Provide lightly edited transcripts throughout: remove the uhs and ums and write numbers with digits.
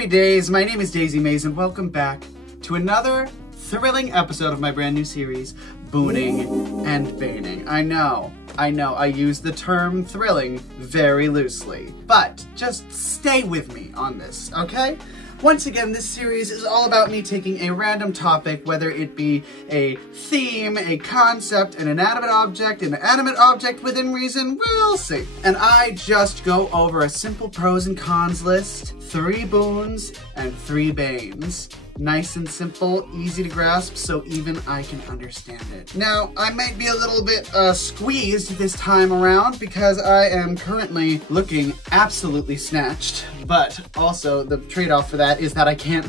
Happy days, my name is Maize and welcome back to another thrilling episode of my brand new series, Booning and Baining. I know, I use the term thrilling very loosely, but just stay with me on this, okay? Once again, this series is all about me taking a random topic, whether it be a theme, a concept, an inanimate object within reason, we'll see. And I just go over a simple pros and cons list, 3 boons and 3 banes. Nice and simple, easy to grasp, so even I can understand it. Now, I might be a little bit squeezed this time around because I am currently looking absolutely snatched, but also the trade-off for that is that I can't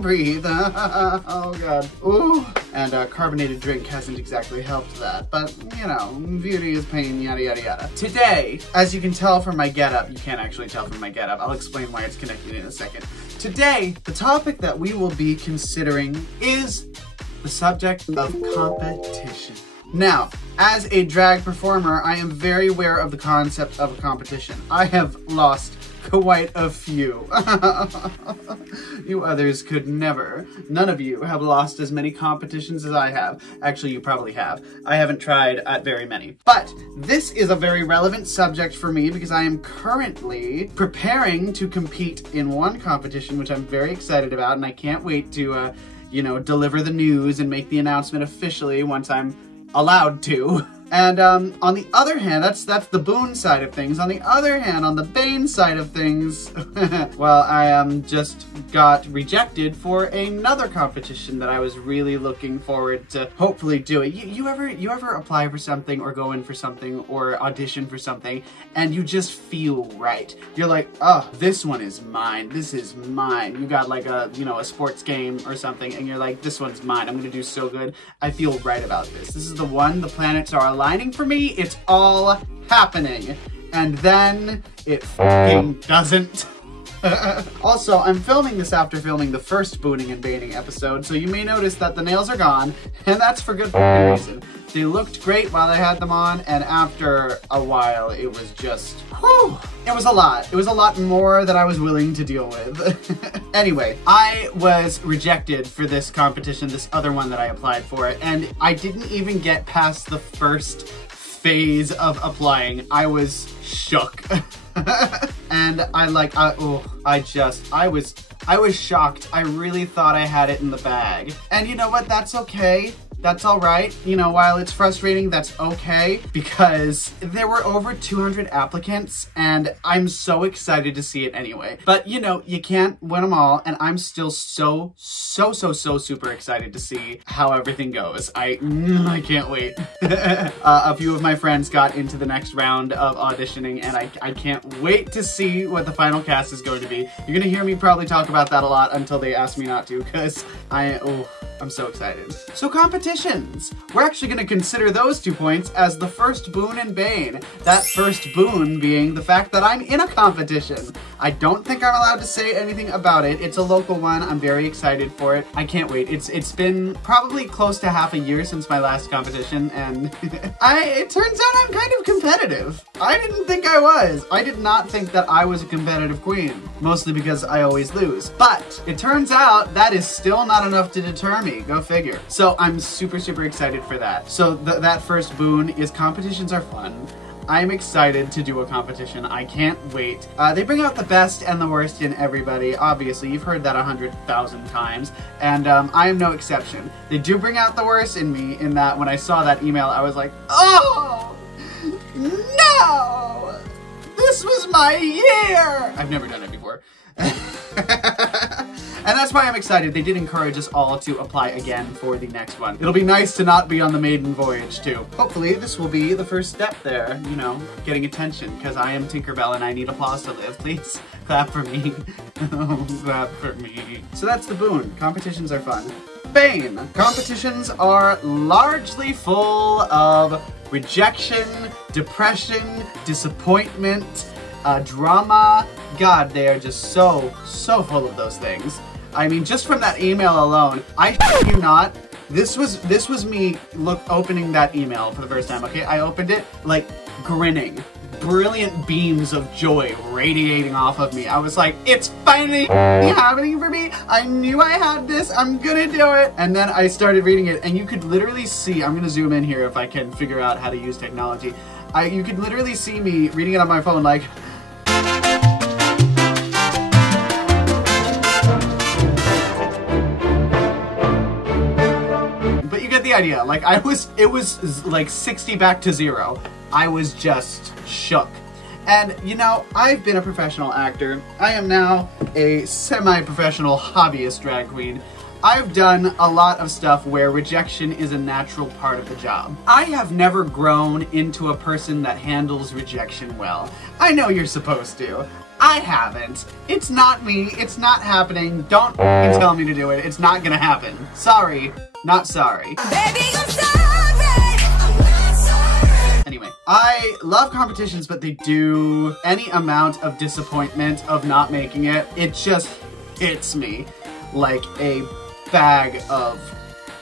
breathe. Oh god. Ooh. And a carbonated drink hasn't exactly helped that, but you know, beauty is pain, yada yada yada. Today, as you can tell from my getup, you can't actually tell from my getup, I'll explain why it's connected in a second. Today, the topic that we will be considering is the subject of competition. Now, as a drag performer, I am very aware of the concept of a competition. I have lost quite a few. You others could never. None of you have lost as many competitions as I have. Actually, you probably have. I haven't tried at very many. But this is a very relevant subject for me because I am currently preparing to compete in one competition, which I'm very excited about, and I can't wait to, you know, deliver the news and make the announcement officially once I'm allowed to. And on the other hand, that's the boon side of things. On the other hand, on the bane side of things, well, I just got rejected for another competition that I was really looking forward to hopefully doing. You ever apply for something or go in for something or audition for something and you just feel right? You're like, oh, this one is mine. This is mine. You got like a, you know, a sports game or something and you're like, this one's mine. I'm gonna do so good. I feel right about this. This is the one. The planets are aligning for me. It's all happening. And then it fucking doesn't. Also, I'm filming this after filming the first Booning and Baining episode, so you may notice that the nails are gone, and that's for good reason. They looked great while I had them on, and after a while, it was just, whew, it was a lot. It was a lot more than I was willing to deal with. Anyway, I was rejected for this competition, this other one that I applied for, and I didn't even get past the first phase of applying. I was shook. And I was shocked. I really thought I had it in the bag. And you know what? That's okay. That's all right. You know, while it's frustrating, that's okay because there were over 200 applicants and I'm so excited to see it anyway. But you know, you can't win them all and I'm still so super excited to see how everything goes. I can't wait. A few of my friends got into the next round of auditioning and I can't wait to see what the final cast is going to be. You're gonna hear me probably talk about that a lot until they ask me not to because I'm so excited. So competitions. We're actually going to consider those 2 points as the first boon and bane. That first boon being the fact that I'm in a competition. I don't think I'm allowed to say anything about it. It's a local one. I'm very excited for it. I can't wait. It's been probably close to half a year since my last competition and it turns out I'm kind of competitive. I didn't think I was. I did not think that I was a competitive queen. Mostly because I always lose. But it turns out that is still not enough to deter me. Go figure. So I'm super excited for that. So that first boon is competitions are fun. I'm excited to do a competition. I can't wait. They bring out the best and the worst in everybody. Obviously, you've heard that 100,000 times, and I am no exception. They do bring out the worst in me in that when I saw that email, I was like, oh, no! This was my year! I've never done it before. And that's why I'm excited. They did encourage us all to apply again for the next one. It'll be nice to not be on the maiden voyage too. Hopefully this will be the first step there, you know, getting attention, because I am Tinkerbell and I need applause to live. Please clap for me. Oh, clap for me. So that's the boon. Competitions are fun. Bane. Competitions are largely full of rejection, depression, disappointment, drama. God, they are just so full of those things. I mean, just from that email alone, I shit you not, this was me opening that email for the first time, okay? I opened it, like, grinning, brilliant beams of joy radiating off of me. I was like, it's finally happening for me. I knew I had this. I'm gonna do it. And then I started reading it, and you could literally see, I'm gonna zoom in here if I can figure out how to use technology. You could literally see me reading it on my phone like, the idea. Like it was like 60 back to 0. I was just shook. And you know, I've been a professional actor. I am now a semi-professional hobbyist drag queen. I've done a lot of stuff where rejection is a natural part of the job. I have never grown into a person that handles rejection well. I know you're supposed to. I haven't. It's not me. It's not happening. Don't tell me to do it. It's not gonna happen. Sorry. Not sorry. Baby, I'm sorry. I'm not sorry. Anyway, I love competitions, but they do any amount of disappointment of not making it. It just hits me like a bag of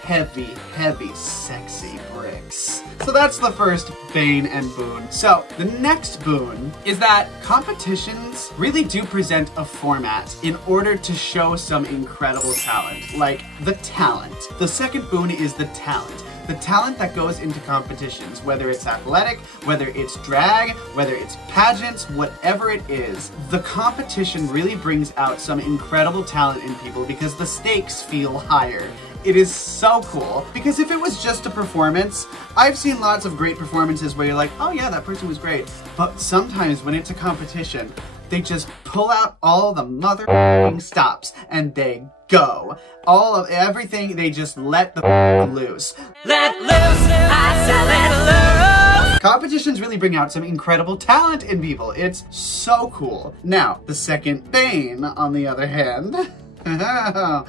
heavy, heavy, sexy bricks. So that's the first bane and boon. So the next boon is that competitions really do present a format in order to show some incredible talent, like the talent. The second boon is the talent. The talent that goes into competitions, whether it's athletic, whether it's drag, whether it's pageants, whatever it is, the competition really brings out some incredible talent in people because the stakes feel higher. It is so cool, because if it was just a performance, I've seen lots of great performances where you're like, oh yeah, that person was great. But sometimes when it's a competition, they just pull out all the mother stops and they go. All of everything, they just let the loose. Let loose, I said let loose. Competitions really bring out some incredible talent in people. It's so cool. Now, the second bane, on the other hand,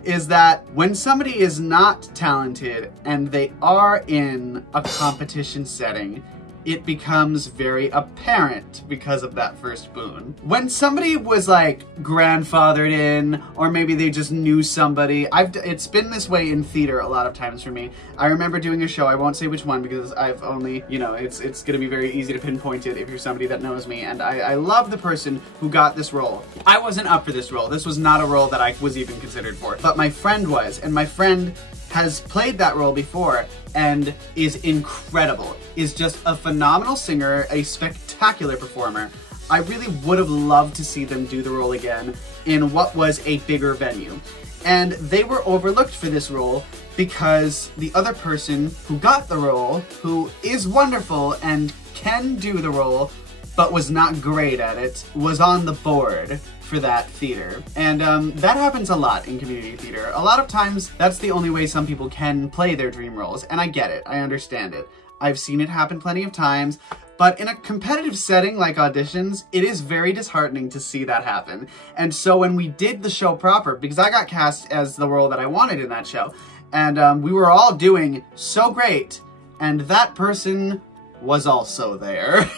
is that when somebody is not talented and they are in a competition setting, it becomes very apparent because of that first boon. When somebody was like grandfathered in, or maybe they just knew somebody, it's been this way in theater a lot of times for me. I remember doing a show, I won't say which one because I've only, you know, it's gonna be very easy to pinpoint it if you're somebody that knows me, and I love the person who got this role. I wasn't up for this role. This was not a role that I was even considered for, but my friend was, and my friend has played that role before and is incredible, is just a phenomenal singer, a spectacular performer. I really would have loved to see them do the role again in what was a bigger venue. And they were overlooked for this role because the other person who got the role, who is wonderful and can do the role, but was not great at it, was on the board for that theater. And that happens a lot in community theater. A lot of times, that's the only way some people can play their dream roles, and I get it, I understand it. I've seen it happen plenty of times, but in a competitive setting like auditions, it is very disheartening to see that happen. And so when we did the show proper, because I got cast as the role that I wanted in that show, and we were all doing so great, and that person was also there.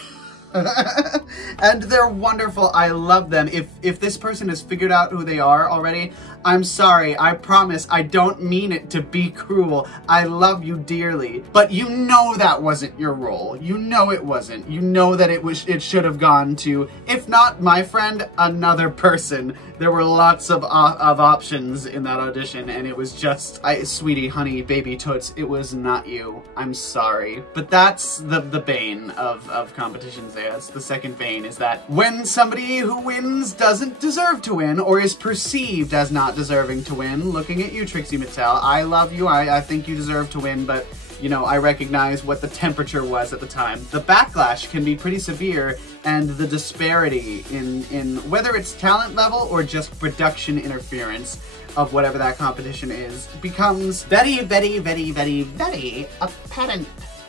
And they're wonderful. I love them. If this person has figured out who they are already, I'm sorry. I promise I don't mean it to be cruel. I love you dearly. But you know that wasn't your role. You know it wasn't. You know that it should have gone to, if not my friend, another person. There were lots of options in that audition, and it was just, sweetie, honey, baby toots, it was not you. I'm sorry. But that's the bane of competitions there. That's the second bane, is that when somebody who wins doesn't deserve to win, or is perceived as not deserving to win, looking at you, Trixie Mattel, I love you, I think you deserve to win, but you know, I recognize what the temperature was at the time. The backlash can be pretty severe, and the disparity in whether it's talent level or just production interference of whatever that competition is becomes very, very, very, very, very apparent.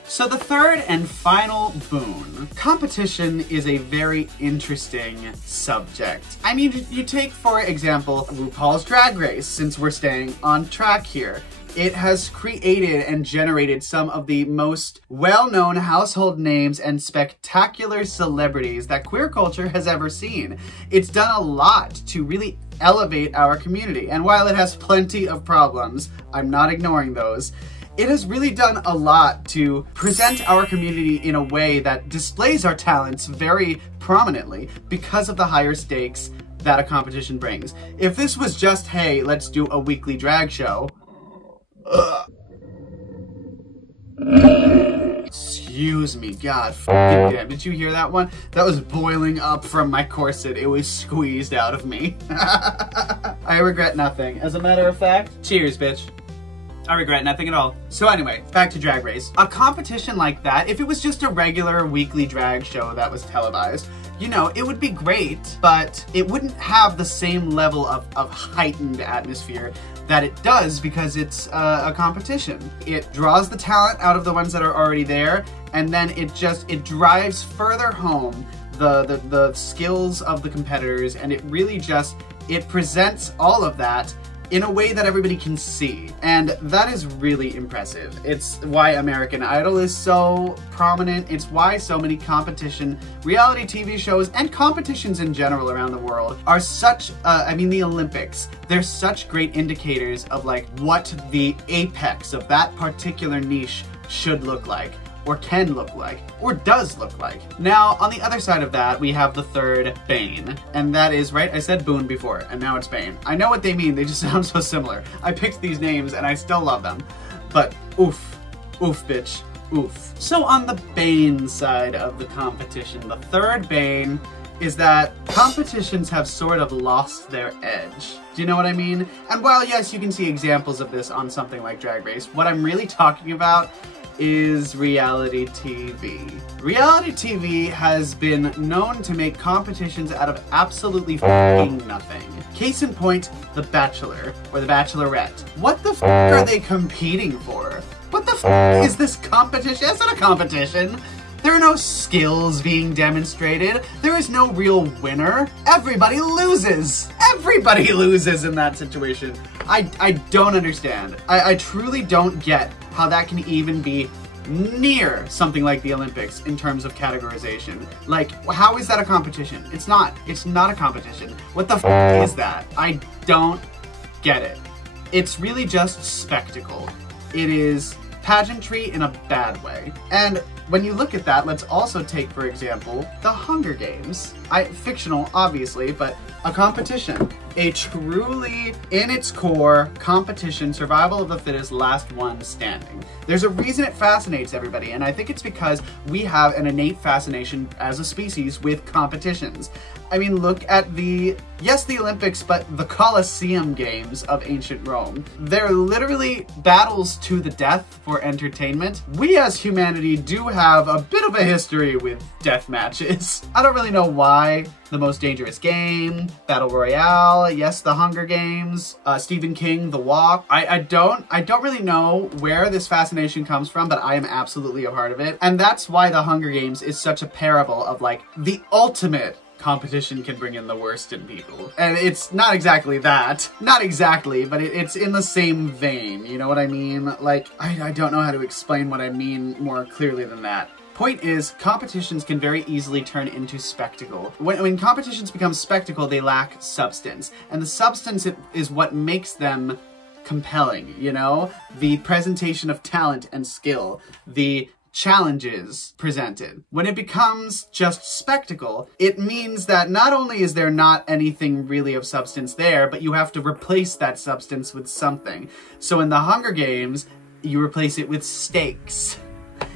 So the third and final boon. Competition is a very interesting subject. I mean, you take, for example, RuPaul's Drag Race, since we're staying on track here. It has created and generated some of the most well-known household names and spectacular celebrities that queer culture has ever seen. It's done a lot to really elevate our community, and while it has plenty of problems, I'm not ignoring those, it has really done a lot to present our community in a way that displays our talents very prominently because of the higher stakes that a competition brings. If this was just, hey, let's do a weekly drag show. Excuse me, God fucking damn. Did you hear that one? That was boiling up from my corset. It was squeezed out of me. I regret nothing. As a matter of fact, cheers, bitch. I regret nothing at all. So anyway, back to Drag Race. A competition like that, if it was just a regular weekly drag show that was televised, you know, it would be great, but it wouldn't have the same level of heightened atmosphere that it does because it's a competition. It draws the talent out of the ones that are already there, and then it drives further home the skills of the competitors, and it really it presents all of that in a way that everybody can see. And that is really impressive. It's why American Idol is so prominent. It's why so many reality TV shows and competitions in general around the world are such, I mean the Olympics, they're such great indicators of like what the apex of that particular niche should look like, or can look like, or does look like. Now, on the other side of that, we have the third Bane. And that is, right, I said Boone before, and now it's Bane. I know what they mean, they just sound so similar. I picked these names and I still love them. But oof, bitch, oof. So on the Bane side of the competition, the third Bane is that competitions have sort of lost their edge. Do you know what I mean? And while yes, you can see examples of this on something like Drag Race, what I'm really talking about is reality TV. Reality TV has been known to make competitions out of absolutely f***ing nothing. Case in point, The Bachelor, or The Bachelorette. What the f*** are they competing for? What the f*** is this competition? It's not a competition. There are no skills being demonstrated. There is no real winner. Everybody loses. Everybody loses in that situation. I don't understand. I truly don't get how that can even be near something like the Olympics in terms of categorization. Like, how is that a competition? It's not. It's not a competition. What the f is that? I don't get it. It's really just spectacle. It is pageantry in a bad way. And when you look at that, let's also take, for example, the Hunger Games. Fictional, obviously, but a competition. A truly, in its core, competition, survival of the fittest, last one standing. There's a reason it fascinates everybody, and I think it's because we have an innate fascination as a species with competitions. I mean, look at yes, the Olympics, but the Colosseum Games of ancient Rome. They're literally battles to the death for entertainment. We as humanity do have a bit of a history with death matches. I don't really know why. The Most Dangerous Game, Battle Royale, yes, the Hunger Games, Stephen King, The Walk. I don't really know where this fascination comes from, but I am absolutely a part of it. And that's why the Hunger Games is such a parable of like the ultimate competition can bring in the worst in people. And it's not exactly that. Not exactly, but it's in the same vein, you know what I mean? Like, I don't know how to explain what I mean more clearly than that. Point is, competitions can very easily turn into spectacle. When competitions become spectacle, they lack substance. And the substance is what makes them compelling, you know? The presentation of talent and skill, the challenges presented. When it becomes just spectacle, it means that not only is there not anything really of substance there, but you have to replace that substance with something. So in the Hunger Games, you replace it with stakes.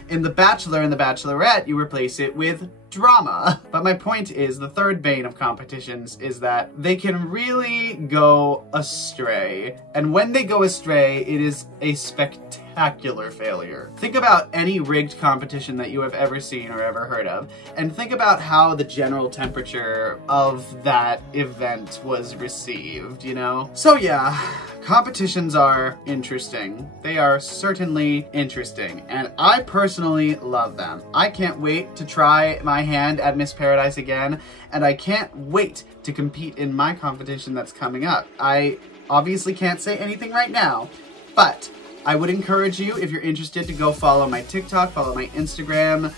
In The Bachelor and The Bachelorette, you replace it with drama. But my point is, the third bane of competitions is that they can really go astray. And when they go astray, it is a spectacular failure. Think about any rigged competition that you have ever seen or ever heard of, and think about how the general temperature of that event was received, you know? So yeah, competitions are interesting. They are certainly interesting, and I personally love them. I can't wait to try my hand at Miss Paradise again, and I can't wait to compete in my competition that's coming up. I obviously can't say anything right now, but I would encourage you, if you're interested, to go follow my TikTok, follow my Instagram,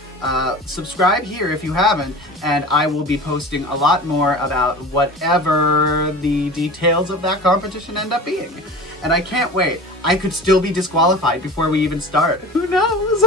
subscribe here if you haven't, and I will be posting a lot more about whatever the details of that competition end up being. And I can't wait. I could still be disqualified before we even start. Who knows?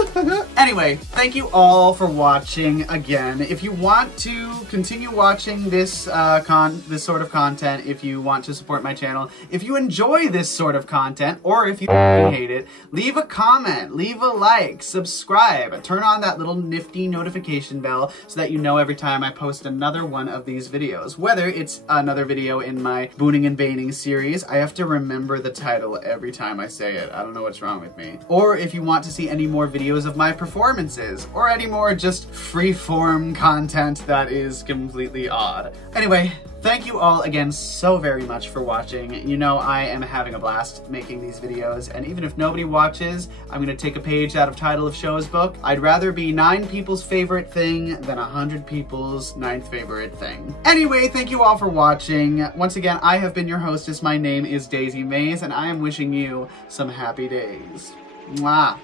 Anyway, thank you all for watching again. If you want to continue watching this this sort of content, if you want to support my channel, if you enjoy this sort of content, or if you hate it, leave a comment, leave a like, subscribe, turn on that little nifty notification bell so that you know every time I post another one of these videos. Whether it's another video in my Booning and Baining series, I have to remember the title every time I say it. I don't know what's wrong with me. Or if you want to see any more videos of my performances, or any more just free-form content that is completely odd. Anyway, thank you all again so very much for watching. You know I am having a blast making these videos, and even if nobody watches, I'm gonna take a page out of Title of Show's book. I'd rather be 9 people's favorite thing than 100 people's 9th favorite thing. Anyway, thank you all for watching. Once again, I have been your hostess. My name is Daisy Maize, and I am wishing you some happy days. Mwah.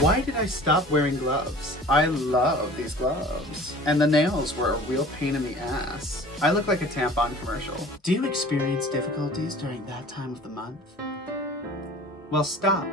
Why did I stop wearing gloves? I love these gloves. And the nails were a real pain in the ass. I look like a tampon commercial. Do you experience difficulties during that time of the month? Well, stop.